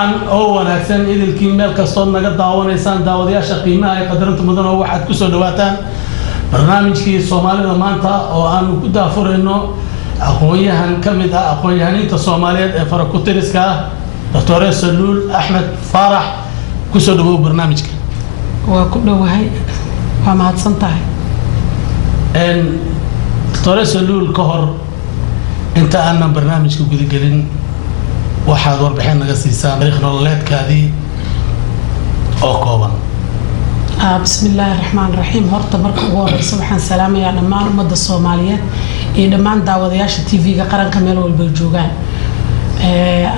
oo wanaagsan idilkii meel kastoo naga daawanaysaan daawadayaasha qiimaha ay qadarinta mudan oo waxaad ku soo dhawaataan barnaamijkii Soomaalida maanta oo aan ku daafurayno aqoonyahan kamid ah aqoonyahaninta Soomaaliyeed ee farakutiriska Dr. Saluul Axmed Faarax ku soo dhawow barnaamijka waa ku dhawahay waa mahadsantahay Dr. Saluul ka hor inta aan barnaamijka gudagelin waxaad warbixin naga siisaan taariikh nololeedkaadii oo kooban bismillaahi raxmaani raxiim horta marka ugu horeysa waxaan salaamayaa dhammaan ummadda Soomaaliyeed iyo dhammaan daawadayaasha TV-ga qaranka meel walba joogaan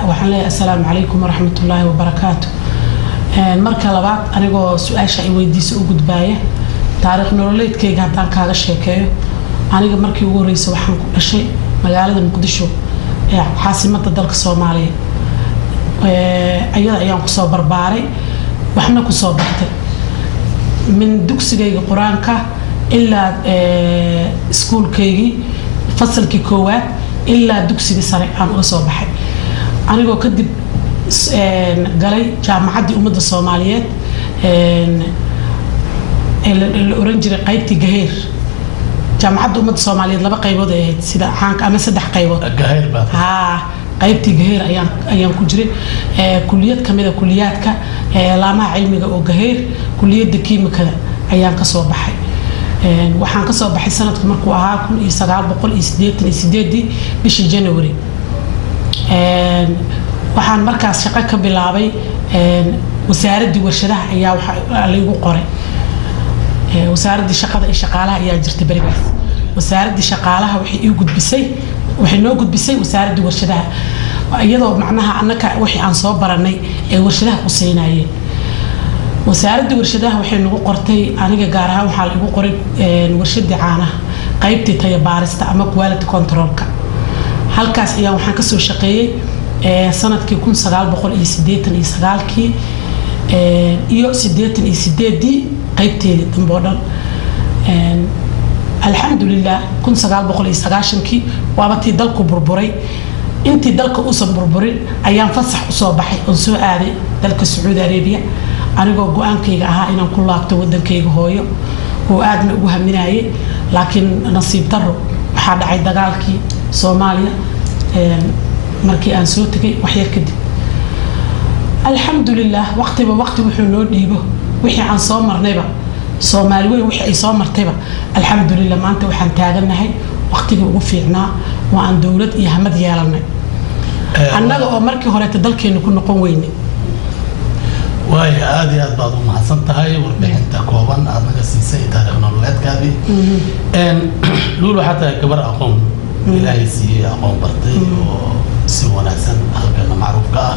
waxaan leeyahay assalaamu calaykum waraxmatullaahi wabarakaatuh marka labaad anigoo su'aasha ay weydiisay u gudbaaya taariikh nololeedkayga haddaan kaaga sheekeeyo aniga markii ugu horeysa waxaan ku dhashay magaalada Muqdisho caasimadda dalka Soomaaliya ayada ayaan ku soo barbaaray waxna ku soo bartay min dugsigayga quraanka ilaa iskuulkaygii fasalkii koowaad ilaa dugsiga sare aan uga soo baxay anigoo kadib galay jaamacaddii ummadda Soomaaliyeed la oran jiray qaybtii Gaheer jaamacadda ummadda Soomaaliyeed laba qaybood ay ahayd sida caanka ama saddex qaybood Gaheer baa qaybtii Gaheer ayaan ku jiray kulliyad kamid ah kulliyaadka laamaha cilmiga oo Gaheer kulliyadda kiimikada ayaan ka soo baxay waxaan ka soo baxay sanadku markuu ahaa 1988 bishii January waxaan markaas shaqo ka bilaabay wasaaradda warshadaha ayaa waxa la igu qoray wasaaradda shaqada iyo shaqaalaha ayaa jirtay barigaas wasaaradda shaqaalaha waxay noo gudbisay wasaaradda warshadaha iyadoo macnaha annaka wixii aan soo baranay ee warshadaha quseynayeen wasaaradda warshadaha waxay nagu qortay aniga gaar ahaan waxa la igu qoray warshadda caanaha qaybtii tayo baarista ama quality controlka halkaas ayaa waxaan ka soo shaqeeyay sanadkii 1989 iyo 88 qaybteedii dambe oo dhan alxamdulillah 1990 waabatii dalku burburay intii dalka uusan burburin ayaan fasax u soo baxay oo soo aaday dalka Saudi Arabia anigoo go'aankayga ahaa inaan ku laabto wadankayga hooyo oo aadna ugu haminayay laakiin nasiib darro waxaa dhacay dagaalkii Soomaaliya markii aan soo tagay wax yar kadib alxamdulillah waqtiba waqti wuxuu noo dhiibo wixii aan soo marnayba Soomaali weyn wixii ay soo martayba alxamdulillah maanta waxaan taaganahay waqtiga ugu fiicnaa waa aan dawlad iyo hamad yeelanay annaga oo markii hore dalkeena ku noqon weynay way aad iyo aad baad u mahadsan tahay warbixinta kooban aad naga siisay taariikh nololeedkaadii luul waxaa tahay gabar aqoon ilaahay siiyey aqoon bartay oo si wanaagsan halkana macruufka ah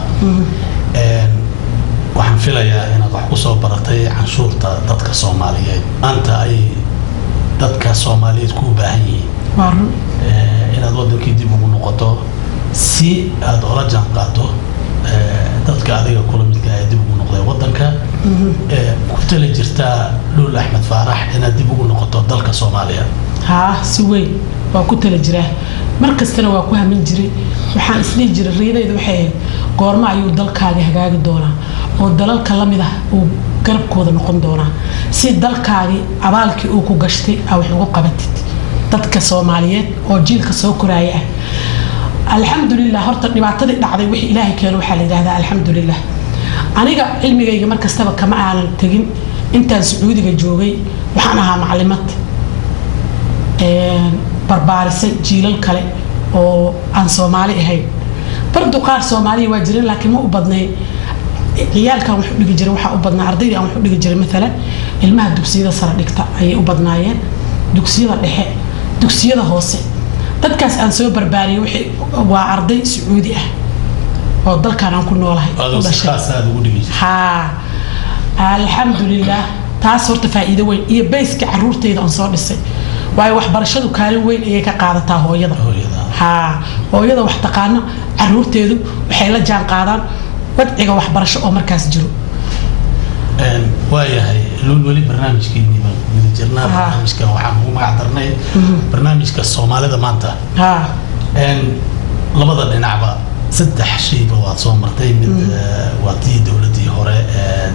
waxaan filayaa inaad wax ku soo baratay canshuurta dadka Soomaaliyeed anta ay dadka Soomaaliyeed ku baahan yihiin inaad wadankii dib ugu noqoto si aad ola jaan qaado dadka adiga kula midka ah dib ugu noqday wadanka ku tala jirta Luul Axmed Faarax inaad dib ugu noqoto dalka Soomaaliya si weyn waa ku tala jiraa markastana waa ku hamin jiray waxaan isla jiray riidayda waxay goorma ayuu dalkaaga hagaagi doonaa oo dalalka lamid ah uu garabkooda noqon doonaa si dalkaagi abaalkii uu ku gashtay wax ugu qabatid dadka Soomaaliyeed oo jiilka soo koraaya alxamdulillah horta dhibaatadii dhacday wixii Ilaahay keenay waxa la yiraahdaa alxamdulillah aniga cilmigayga markastaba kama aanan tagin intaan Sacuudiga joogay waxaan ahaa macallimad barbaarisay jiilal kale oo aan Soomaali ahayn bardu qaar Soomaaliya waa jireen laakiin ma u badnay ciyaalkan wax u dhigi jiray waxa u badnaa ardayda aan wax u dhigi jiray mesela ilmaha dugsiyada sare dhigta ayay u badnaayeen dugsiyada dhexe dugsiyada hoose dadkaas aan soo barbaariyay wixii waa arday Sacuudi ah oo dalkan aan ku noolahay alxamdulillah taas horta faa'iido weyn iyo bayska caruurteyda aan soo dhisay waayo waxbarashadu kaalin weyn ayay ka qaadataa hooyada hooyada wax taqaana caruurteedu waxay la jaan qaadaan wadciga waxbarasho oo markaas jiro waayahay luul wali barnaamijkeennii baan guda jirnaa barnaamijkan waxaan ugu magac darnay barnaamijka Soomaalida maanta labada dhinacba saddex shayba waad soo martay mid waa tii dowladii hore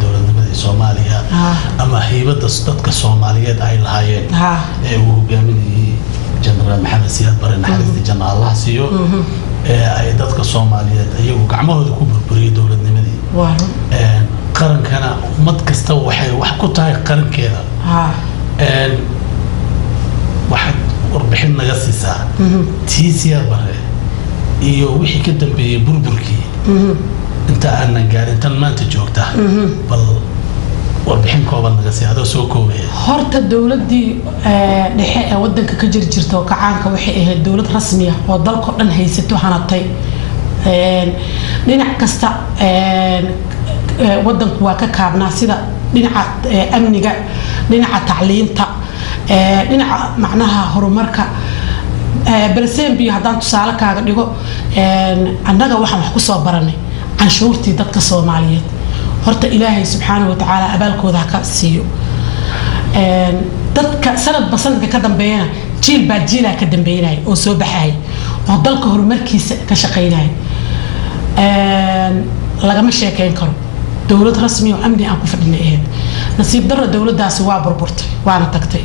dowladnimadii Soomaaliya ama haybada dadka Soomaaliyeed ay lahaayeen ee uu hogaaminayay General Maxamed Siyaad Barre naxariista janna Allah siiyo ay dadka Soomaaliyeed ayagu gacmahooda ku burburiyay dowladnimadii qarankana ummad kasta waxay wax ku tahay qarankeeda waxaad warbixin naga siisaa tii Siyaad Barre iyo wixii ka dambeeyay burburkii inta aanan gaarin tan maanta joogta bal warbixin kooban naga sii adoo soo koobaya horta dowladii dhexe ee wadanka ka jirta oo kacaanka waxay ahayd dowlad rasmi ah oo dalka dhan haysato hanatay dhinac kasta wadanku waa ka kaabnaa sida dhinaca amniga dhinaca tacliinta dhinaca macnaha horumarka balseembiyo haddaan tusaale kaaga dhigo annaga waxaan wax ku soo baranay canshuurtii dadka Soomaaliyeed horta ilaahay subxaanahu wa tacaala abaalkooda ka siiyo dadka sanadba sanadka ka dambeeyana jiil baa jiilaa ka dambeynaya oo soo baxay oo dalka horumarkiisa ka shaqeynaya lagama sheekeyn karo dowlad rasmi oo amni aan ku fadhinay nasiib darro dowladdaasi waa burburtay waana tagtay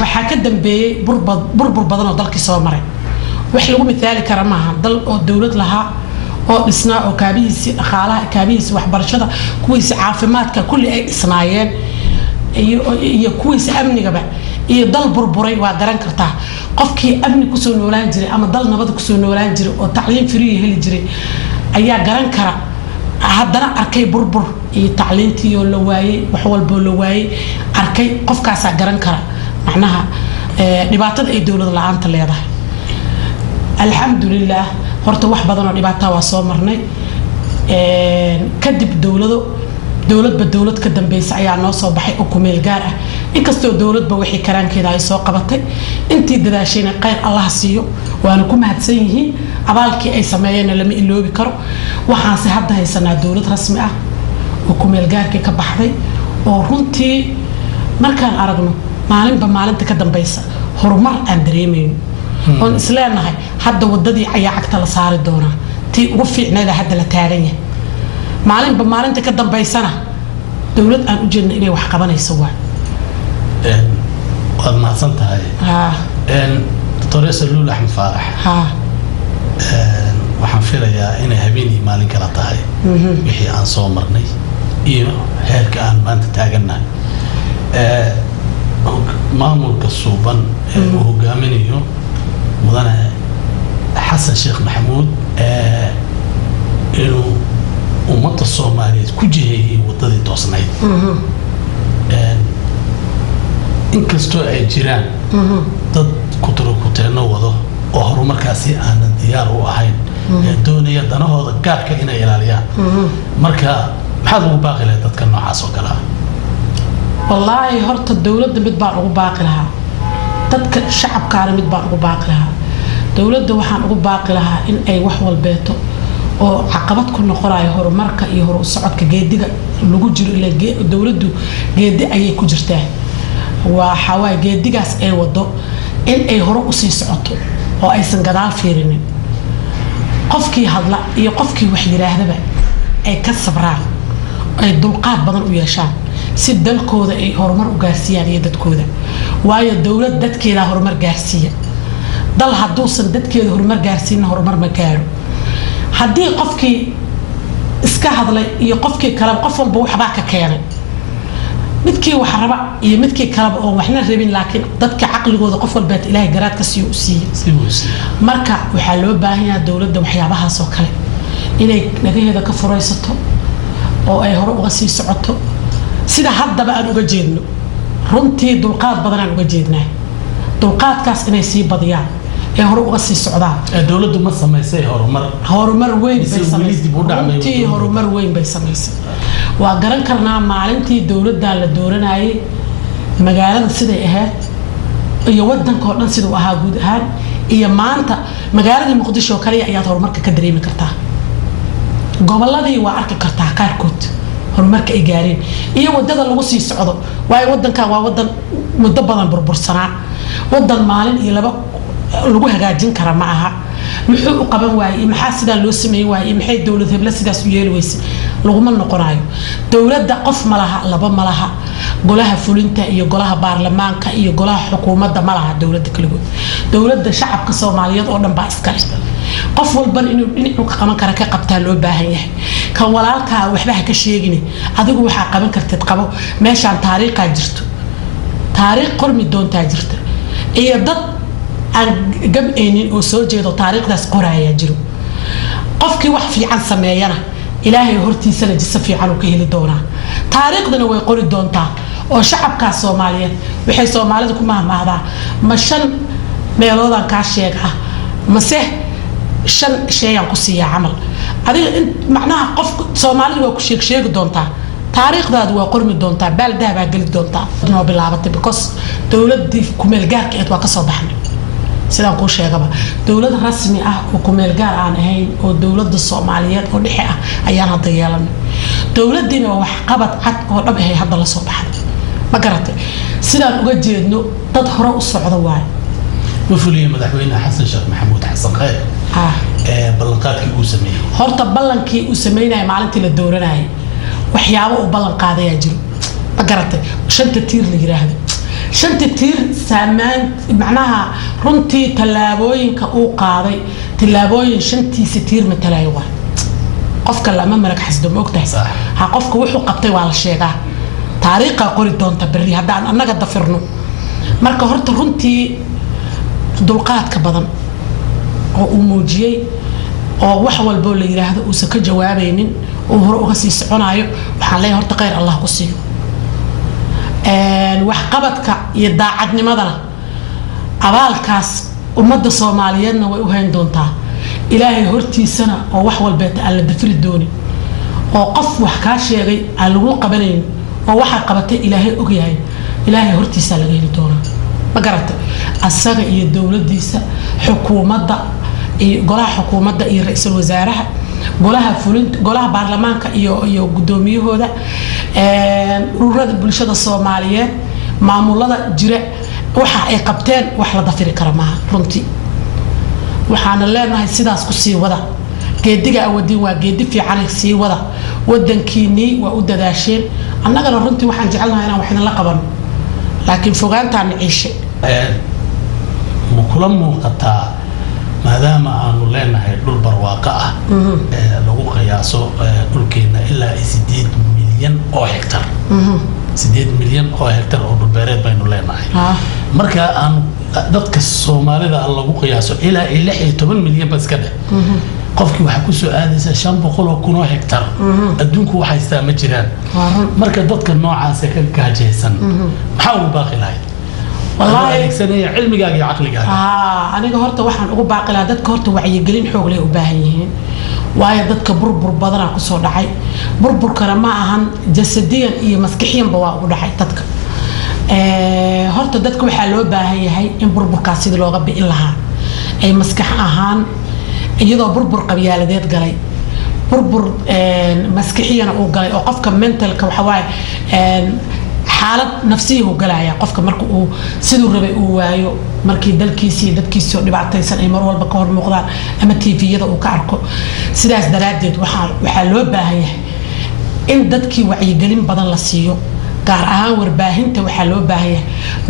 waxaa ka dambeeyay burbur badan oo dalkii soo maray wax lagu midaali kara maaha dal oo dowlad lahaa oo dhisnaa oo kaabihiisa dhaqaalaha kaabihiisa waxbarashada kuwiisa caafimaadka kulli ay dhisnaayeen iyo kuwiisa amnigaba iyo dal burburay waa garan kartaa qofkii amni ku soo noolaan jiray ama dal nabad ku soo noolaan jiray oo tacliin free heli jiray ayaa garan kara haddana arkay burbur iyo tacliintii oo la waayay wax walba la waayay arkay qofkaasa garan kara macnaha dhibaatada ay dowlad la'aanta leedahay alxamdulillah horta wax badan oo dhibaato waa soo marnay kadib dowladba dowlad ka dambeysay ayaa noo soo baxay oo ku meel gaar ah inkastoo dowladba wixii karaankeeda ay soo qabatay intii dadaashayna qayr Allah siiyo waana ku mahadsan yihiin abaalkii ay sameeyeen lama iloobi karo waxaanse hadda haysanaa dowlad rasmi ah oo ku meel gaarkii ka baxday oo runtii markaan aragno maalinba maalinta ka dambeysa horumar aan dareemayno oon isleenahay hadda wadadii ayaa cagta la saari doonaa tii ugu fiicneeda hadda la taagan yahay maalinba maalinta ka dambeysana dowlad aan u jeedno inay wax qabanayso waa waad mahadsan tahay Dr. Saluul Axmed Faarax waxaan filayaa inay habeenii maalin kala tahay wixii aan soo marnay iyo heerka aan maanta taagannahay maamulka suuban ee uu hogaaminayo mudane xasan sheekh maxamuud inuu ummadda Soomaaliyeed ku jiheeyay wadadii toosnayd inkastoo ay jiraan dad kuteeno wado oo horumarkaasi aanan diyaar u ahayn ee doonaya danahooda gaarka inay ilaaliyaan marka maxaad ugu baaqi lahayd dadka noocaas oo kale ah wallaahi horta dowladda mid baan ugu baaqi lahaa dadka shacabkaana mid baan ugu baaqi lahaa dowladda waxaan ugu baaqi lahaa in ay wax walbeeto oo caqabad ku noqonayo horumarka iyo hor u socodka geediga lagu jiro ilaa dowladdu geedi ayay ku jirtaa waxa way geedigaas ay wado in ay hore u sii socoto oo aysan gadaal fiirinin qofkii hadla iyo qofkii wax yiraahdaba ay ka sabraan ay dulqaad badan u yeeshaan si dalkooda ay horumar u gaarsiiyaan iyo dadkooda waayo dowlad dadkeeda horumar gaarsiiya dal haduusan dadkeeda horumar gaarsiin horumar ma gaaro haddii qofkii iska hadlay iyo qofkii kale qof walba waxba ka keenay midkii wax raba iyo midkii kale oo waxna rabin laakiin dadka aqligooda qof walba Ilaahay garaad ka siiyo marka waxa loo baahan yahay dowladda waxyaabahaas oo kale inay nagaheeda ka furaysato oo ay hore uga sii socoto sida haddaba aan uga jeedno runtii dulqaad badan aan uga jeednaa dulqaadkaas inay sii badiyaan ee hore uga sii socdaan dowladdu ma sameysay horumar weyn bay sameysay runtii horumar weyn bay sameysay waa garan karnaa maalintii dowladda la dooranayay magaalada siday ahayd iyo wadanka oo dhan sidoo ahaa guud ahaan iyo maanta magaalada Muqdisho kaliya ayaa horumarka ka dareemi kartaa goboladii waa arki kartaa qaarkood horumarka ay gaareen iyo wadada lagu sii socdo waayo wadanka waa wadan muddo badan burbursanaa wadan maalin iyo laba lagu hagaajin kara ma aha muxuu u qaban waayay maxaa sidaa loo sameeyay waayay maxay dawlad hebla sidaas u yeeli weysay laguma noqonayo dawladda qof malaha laba malaha golaha fulinta iyo golaha baarlamaanka iyo golaha xukuumadda malaha dawladda kaligood dawladda shacabka Soomaaliyeed oo dhan baa iska leh qof walba inuu ka qaban kara ka qabtaa loo baahan yahay kan walaalka waxba ka sheegin adigu waxa qaban kartid qabo meeshaan taariikh jirto taariikh qormi doonta jirta iyo dad aan gam'eenin oo soo jeedo taariikhdaas qoraya jiro qofkii wax fiican sameeyana ilaahay hortiisana jisa fiican uu ka heli doonaa taariikhdana way qori doontaa oo shacabka Soomaaliyeed waxay Soomaalida ku mahmaahdaa ma shan meeloodan ka sheega ma shan shay aan ku siiyaa amal adiga macnaha qof Soomaalidu waa ku sheegi doontaa taariikhdaadu waa qormi doontaa baaldaha baa gali doontaa noo bilaabatay because dawladii ku meel gaarka ah waa ka soo baxnay sidaan ku sheegaba dawlad rasmi ah oo ku meel gaar aan ahayn oo dawladda Soomaaliyeed oo dhexe ah ayaan hadda yeelanay dawladdiina wax qabad cad oo dhab ah hadda la soo baxday ma garatay sidaan uga jeedno dad hore u socdo waay وفلي مدحوينا حسن شيخ محمود حسن خير ballanqaadkii uu sameeyay horta ballankii uu sameeyay maalintii la dooranayay waxyaabo uu ballan qaaday jiro ma garatay shanta tiir la yiraahdo shanta tiir saamaan macnaha runtii talaabooyinka uu qaaday talaabooyin shantiisa tiir matalayo waa qofka lama marag xasdo ma ogtahay ha qofka wuxuu qabtay waa la sheegaa taariikhda qori doonta bari hadaan annaga dafirno marka horta runtii dulqaadka badan oo uu muujiyay oo wax walba la yiraahdo uu ka jawaabaynin oo hore uga sii soconayo waxaan leeyahay horta khayr Allah ku siiyo wax qabadka iyo daacadnimadana abaalkaas ummadda Soomaaliyeedna way u hayn doontaa ilaahay hortiisana oo wax walba alla dafiri dooni oo qof wax ka sheegay aan lagu qabanayn oo waxa qabatay ilaahay og yahay ilaahay hortiisa laga heli doonaa ma garatay asaga iyo dawladdiisa xukuumadda iyo golaha xukuumadda iyo ra'iisul wasaaraha golaha fulinta golaha baarlamaanka iyo gudoomiyahooda ururada bulshada Soomaaliyeed maamulada jira waxa ay qabteen wax la dafiri kara ma runtii waxaan leenahay sidaas ku sii wada geediga awadii waa geedi fiican sii wada wadankiini waa u dadaasheen annagana runtii waxaan jecelnahay inaan waxna la qaban laakiin fogaantaan ciishe mukulan muuqataa maadaama aanu leenahay dhul barwaaqo ah lagu qiyaaso dhulkeena ilaa 8 milyan oo hektar 8 milyan oo hektar oo dhul beereed baynu leenahay marka aan dadka Soomaalida lagu qiyaaso ilaa 16 milyan bas ka dheh qofkii waxa ku soo aadaysa 500 kun oo hektar adduunku waxa haystaa ma jiraan marka dadka noocaas ka gaajeysan maxaa uu baaqi lahayd والله إكسنية علمي جاي عقلي جاي أنا جهرت واحد أقول باقي لا دتك هرت وعيجلين حوق لي وباهيين ويا دتك بربر بدنا كسر دحي بربر كرما عن جسديا إيه مسكحيا بوا ودحي دتك هرت دتك وحلو باهي هاي إن بربر كاسيد لو غبي إلها أي مسكح أهان يدا بربر قبيلة ديت جاي بربر مسكحيا أو جاي أو قف كمنتل كوحواي حالة نفسية وقلايا قفك مركو سيدو ربي وايو مركي دلكيسي ددكيسو دبعتيسن اي مرول بكور موقدان اما تيفيدا او كاركو سيداس دراديد waxa loo baahan yahay in dadkii wacyi gelin badan la siiyo gaar ahaan warbaahinta waxa loo baahan yahay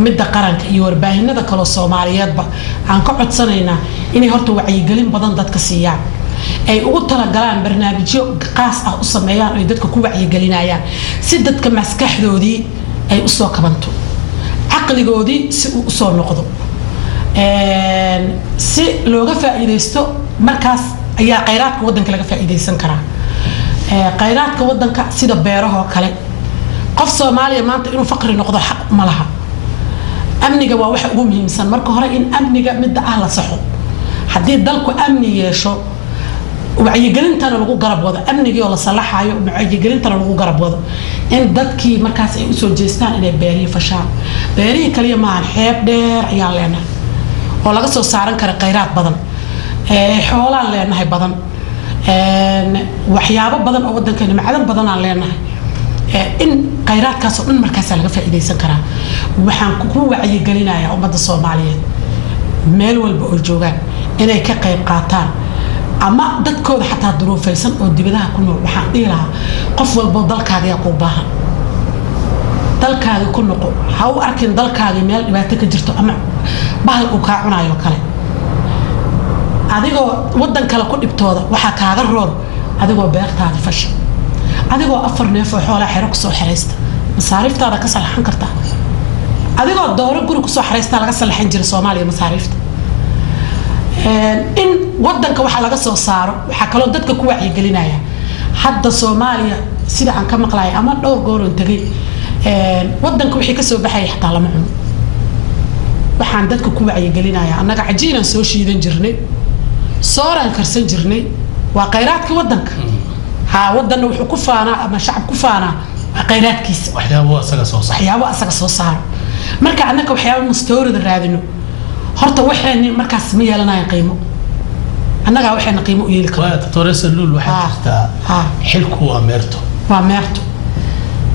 midda qaranka iyo warbaahinada kale Soomaaliyeedba aan ka codsanaynaa inay horta wacyi gelin badan dadka siiyaan ay ugu tala galaan barnaamijyo qaas ah u sameeyaan oo dadka ku wacyi gelinayaan si dadka maskaxdoodii ay u soo kabanto aqligoodii si uu soo noqdo si looga faa'iideysto markaas ayaa kheyraadka wadanka laga faa'iideysan karaa kheyraadka wadanka sida beeraha kale qof Soomaaliya maanta inuu faqri noqdo xaq ma laha amniga waa wax ugu muhiimsan marka hore in amniga mid ah la saxo hadii dalku amni yeesho wacyigelintana lagu garab wado amniga oo la salaxayo wacyigelintana lagu garab wado in dadkii markaas ay u soo jeestaan inay beeriyo fashaan beeriyo kaliya ma aan xeeb dheer ayaan leenahay oo laga soo saaran kara kheyraad badan xoolaan leenahay badan waxyaabo badan oo wadankeena macdan badan aan leenahay in kheyraadkaas oo dhan markaas laga faa'iideysan karaa waxaan ku wacyigelinayaa ummadda Soomaaliyeed meel walba oo joogaan inay ka qayb qaataan ama dadkooda xataa duruufaysan oo dibadaha ku nool waxaan dhihi lahaa qof walbo dalkaaga yaa kuu baahan dalkaaga ku noqo ha u arkin dalkaaga meel dhibaato ka jirto ama bahal uu kaa cunayo kale adigoo wadan kale ku dhibtooda waxaa kaaga roor adigoo beertaada fasha adigoo 4 neef oo xoolaha xero kusoo xiraysta masaariiftaada ka salaxan kartaa adigoo dooro guri kusoo xiraysta laga salaxan jiray Soomaaliya masaariifta in wadanka waxa laga soo saaro waxa kale dadka ku wacyi gelinaya hadda Soomaaliya sida aan ka maqlay ama dhowr goor oo tagay wadanka wixii ka soo baxay xataa lama cuno waxaan dadka ku wacyi gelinaya annaga cajiinan soo shiidan jirnay sooran karsan jirnay waa khayraadka wadanka ha wadanna wuxuu ku faanaa ama shacab ku faanaa khayraadkiisa waxyaabo asaga soo saaro marka annaka waxyaabo mustoorida raadino horta waxayni markaas ma yeelanayaan qiimo annaga waxayna qiimo u yeeli kartaa doctor Salul waxa jirta xilku waa meerto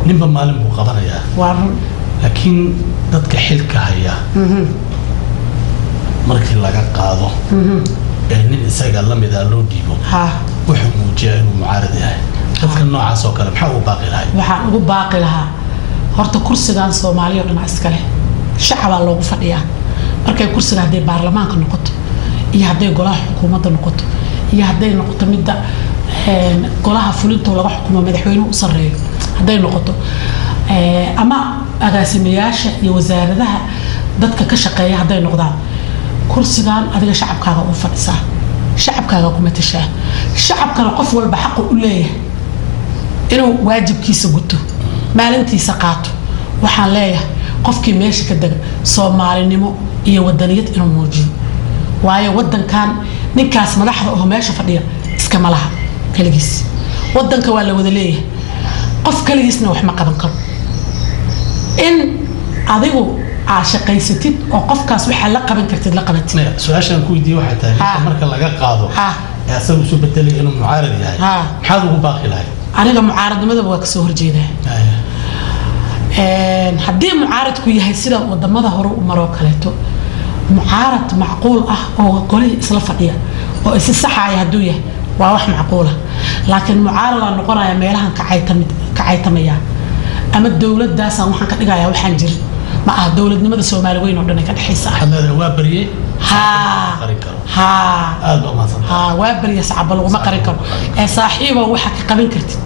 nimba maalin buu qabanayaa laakiin dadka xilka haya markii laga qaado nin isaga la mid ah loo dhiibo wuxuu muujiyaa inuu mucaarad yahay dadka noocaas oo kale maxaa ugu baaqi lahaa waxaan ugu baaqi lahaa horta kursigan Soomaaliya oo dhan iska leh shacabaa loogu fadhiyaa markay kursiga haday baarlamaanka noqoto iyo haday golaha xukuumadda noqoto iyo haday noqoto midda golaha fulinta laga xukumo madaxweynuhu u sareeyo haday noqoto ama agaasimayaasha iyo wasaaradaha dadka ka shaqeeya haday noqdaan kursigan adiga shacabkaaga u fadhisaa shacabkaaga kuma tashaa shacabkana qof walba xaq u leeyahay inuu waajibkiisa guto maalintiisa qaato waxaan leeyahay qofkii meesha ka daga Soomaalinimo iyo wadaniyad inuu muujiyo waayo wadankan ninkaas madaxda oo meesha fadhiya iska malaha kaligiis wadanka waa la wada leeyahay qof kaligiisna wax ma qaban karo in adigu shaqaysatid oo qofkaas waxa la qaban kartid la qabatid su'aashan ku weydiiyay waxa tahay marka laga qaado asagu soo bedelay inuu mucaarad yahay maxaad ugu baaqi lahayd aniga mucaaradnimada waa ka soo horjeedaa haddii mucaaradku yahay sida wadamada hore u maro kaleeto mucaarad macquul ah oo qolihii isla fadhiya oo is saxaya hadduu yahay waa wax macquul ah laakiin mucaarad aan noqonaya meelahan kacaytamaya ama dawladdaasaan waxaan ka dhigayaa waxaan jirin ma aha dawladnimada Soomaali weyn oo dhan ka dhaxaysa waa bariyay waa bariyay sacab lagu ma qarin karo ee saaxiibo waxa ka qaban kartid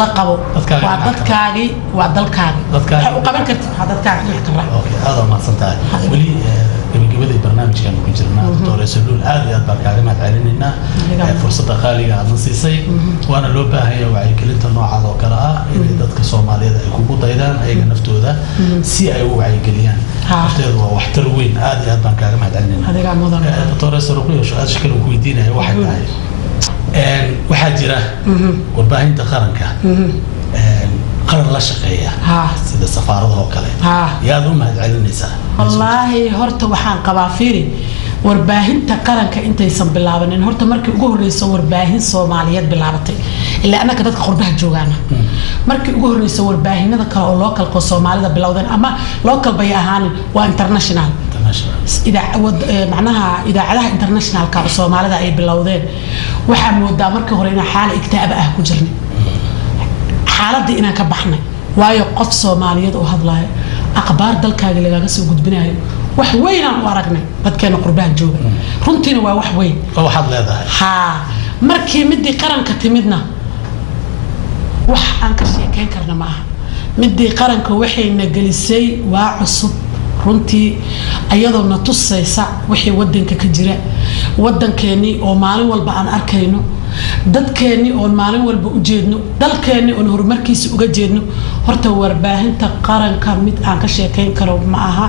la qabo waa dadkaagi waa dalkaagi waxa u qaban kartid waxa dadkaagi wax ka raac okay aad ma santahay wali gabadha barnaamijkan ku jirnaa doctor Salul aad iyo aad baan kaaga mahadcelinayna fursadda qaaliga aad siisay waana loo baahan yahay wacyigelinta noocaas oo kale ah in dadka Soomaaliyeed ay kugu daydaan ayaga naftooda si ay u wacyigeliyaan horteed waa wax tar weyn aad iyo aad baan kaaga mahadcelinayna adiga mudan doctor Salul su'aal shakal ku weydiinaya waxay tahay waxaa jira warbaahinta qaranka qaran la shaqeeya sida safaaradaha oo kale yaad u mahadcelinaysaa wallaahi horta waxaan qabaa fiiri warbaahinta qaranka intaysan bilaabanin horta markii ugu horreysay warbaahin Soomaaliyeed bilaabatay ilaa anaka dadka qurbaha joogaana markii ugu horreysay warbaahinada kale oo local Soomaalida bilowdeen ama local bay ahaan waa international macnaha idaacadaha internationalka Soomaalida ay bilowdeen waxaa moodaa markii hore in xaalad igtaaba ah ku jirnay xaaladii inaan ka baxnay waayo qof Soomaaliyeed oo hadlaya akhbaar dalkaaga laga soo gudbinayo wax weyn aan u aragnay dadkeena qurbaha jooga runtiina waa wax weyn oo waxaad leedahay markii midii qaranka timidna wax aan ka sheekeyn karna ma aha midii qaranka waxayna gelisay waa cusub runtii ayadoo na tusaysa wixii wadanka ka jira wadankeeni oo maalin walba aan arkayno dadkeeni oo maalin walba u jeedno dalkeeni oo horumarkiisa uga jeedno horta warbaahinta qaranka mid aan ka sheekeyn karo ma aha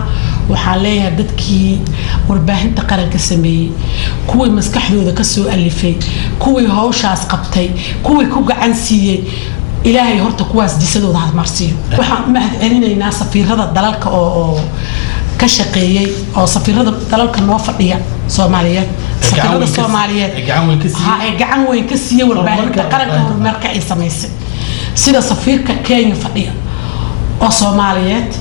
waxaan leeyahay dadkii warbaahinta qaranka sameeyay kuwii maskaxdooda ka soo alifay kuwii hawshaas qabtay kuwii ku gacan siiyay ilaahay horta kuwaas disadooda had marsiyo waxaan mahadcelinaynaa safiirada dalalka oo ka shaqeeyay oo safiirada dalalka noo fadhiya Soomaaliyeed safiirada Soomaaliyeed gacan weyn ka siiyay warbaahinta qaranka horumarka ay sameysay sida safiirka Kenya fadhiya oo Soomaaliyeed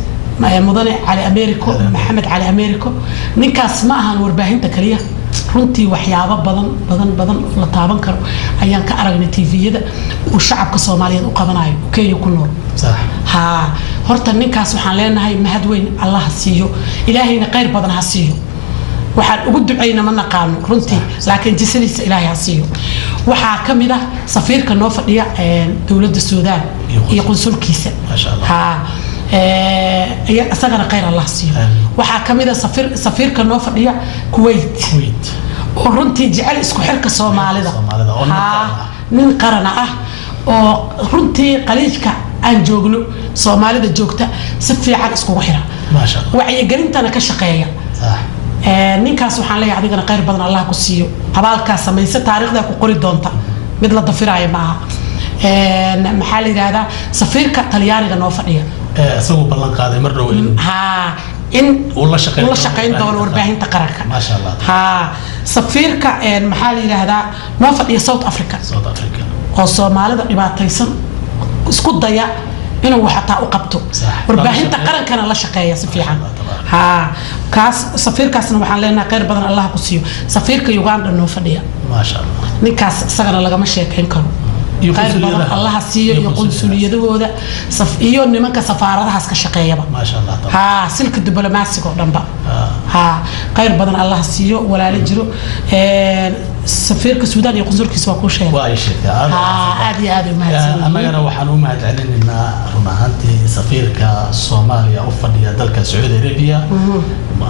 mudane Ali Americo Maxamed Ali Americo ninkaas ma ahan warbaahinta kaliya runtii waxyaabo badan la taaban karo ayaan ka aragnay tviyada uu shacabka Soomaaliyeed u qabanayo Kenya ku nool صح ha horta ninkaas waxaan leenahay mahad weyn Allah siiyo ilaahayna khayr badan ha siiyo waxaan ugu duceynaa ma naqaan runtii laakiin jisadiisa ilaahay ha siiyo waxa kamid ah safiirka noo fadhiya dawladda Suudaan iyo qonsulkiisa ma sha Allah ha asagana khayr Allah siiyo waxa kamid ah safiirka noo fadhiya Kuwait oo runtii jecel isku xirka Soomaalida nin qaran ah oo runtii qaliijka aan joogno Soomaalida joogta si fiican isku xira ma sha Allah wacyi gelintana ka shaqeeya صح ninkaas waxaan leeyahay adigana khayr badan Allah ku siiyo habaalka sameeyay taariikhda ku qori doonta mid la dafiraayo maaha maxaa la yiraahdaa safiirka Talyaaniga noo fadhiya asagoo ballan qaaday mar dhow in ula shaqeyn doono warbaahinta qaranka ma sha Allah safiirka maxaa la yiraahdaa noo fadhiya South Africa oo Soomaalida dhibaataysan isku daya inuu waxa u qabto warbaahinta qarankana la shaqeeya si fiican kaas safiirkaasna waxaan leenahay khayr badan Allah ku siiyo safiirka Uganda noo fadhiya ma sha Allah ninkaas isagana lagama sheekeyn karo khayr badan Allah siiyo iyo qonsuliyadahooda iyo nimanka safaaradahaas ka shaqeeyaba ma sha Allah silka diblomaasiga oo dhanba khayr badan Allah siiyo walaalo jiro safiirka Suudaan iyo qonsulkiisa waa ku sheegay waa ay sheegay aad iyo aad u mahadsan anagana waxaan u mahadcelinaynaa runaantii safiirka Soomaaliya u fadhiya dalka Saudi Arabia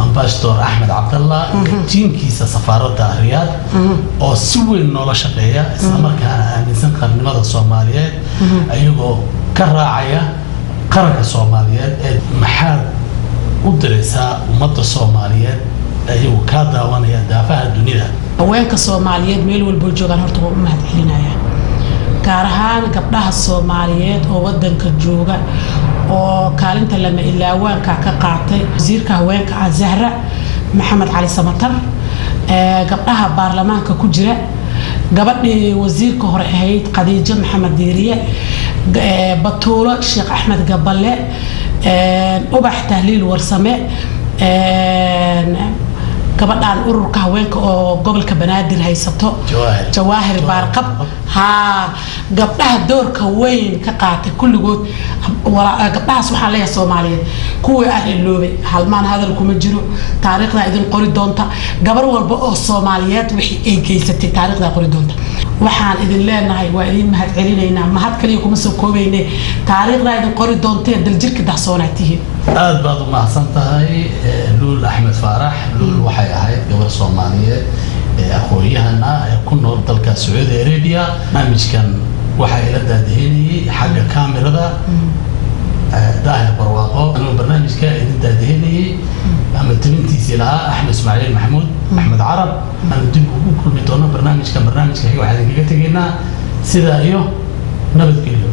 ambassador Ahmed Abdallah tiimkiisa safaaradda Riyadh oo si weyn noola shaqeeya isla markaana aaminsan qarnimada Soomaaliyeed ayagoo ka raacaya qaranka Soomaaliyeed ee maxaa u diraysaa ummadda Soomaaliyeed ayuu ka daawanaya daafaha dunida haweenka Soomaaliyeed meel walba joogan horta waa u mahadcelinayaan gaar ahaan gabdhaha Soomaaliyeed oo wadanka jooga oo kaalinta lama ilaawaanka ka qaatay wasiirka haweenka Zahra Maxamed Cali Samatar gabdhaha baarlamaanka ku jira gabadhii wasiirka hore ahayd Khadiija Maxamed Diiriye Batuulo Sheekh Axmed Gaballe ubax tahliil warsame gabadhan ururka haweenka oo gobolka Banaadir haysato Jawaahir Baarqab gabdhaha doorka weyn ka qaatay kulligood gabdhahaas waxaa leeyahay Soomaaliyeed kuwa aan iloobay halmaan hadal kuma jiro taariikhda idin qori doonta gabar walba oo Soomaaliyeed wixii ay geysatay taariikhda qori doonta waxaan idin leenahay waa idin mahadcelinaynaa mahad kaliya kuma soo koobaynay taariikhda idin qori doonta daljirka dahsoonaatihiin aad baad u mahadsan tahay Luul Axmed Faarax Luul waxay ahayd gabar Soomaaliyeed aqoonyahana ku nool dalka Saudi Arabia barnaamijkan waxay la daadahinayay xagga kaamirada daahir barwaaqo anuu barnaamijka idin daadahinayay ama tabintiisii lahaa Axmed Ismaaciil Maxamuud Axmed Carab aan dib ugu kulmi doono barnaamijka waxaan kaga tegaynaa sida iyo nabadgelyo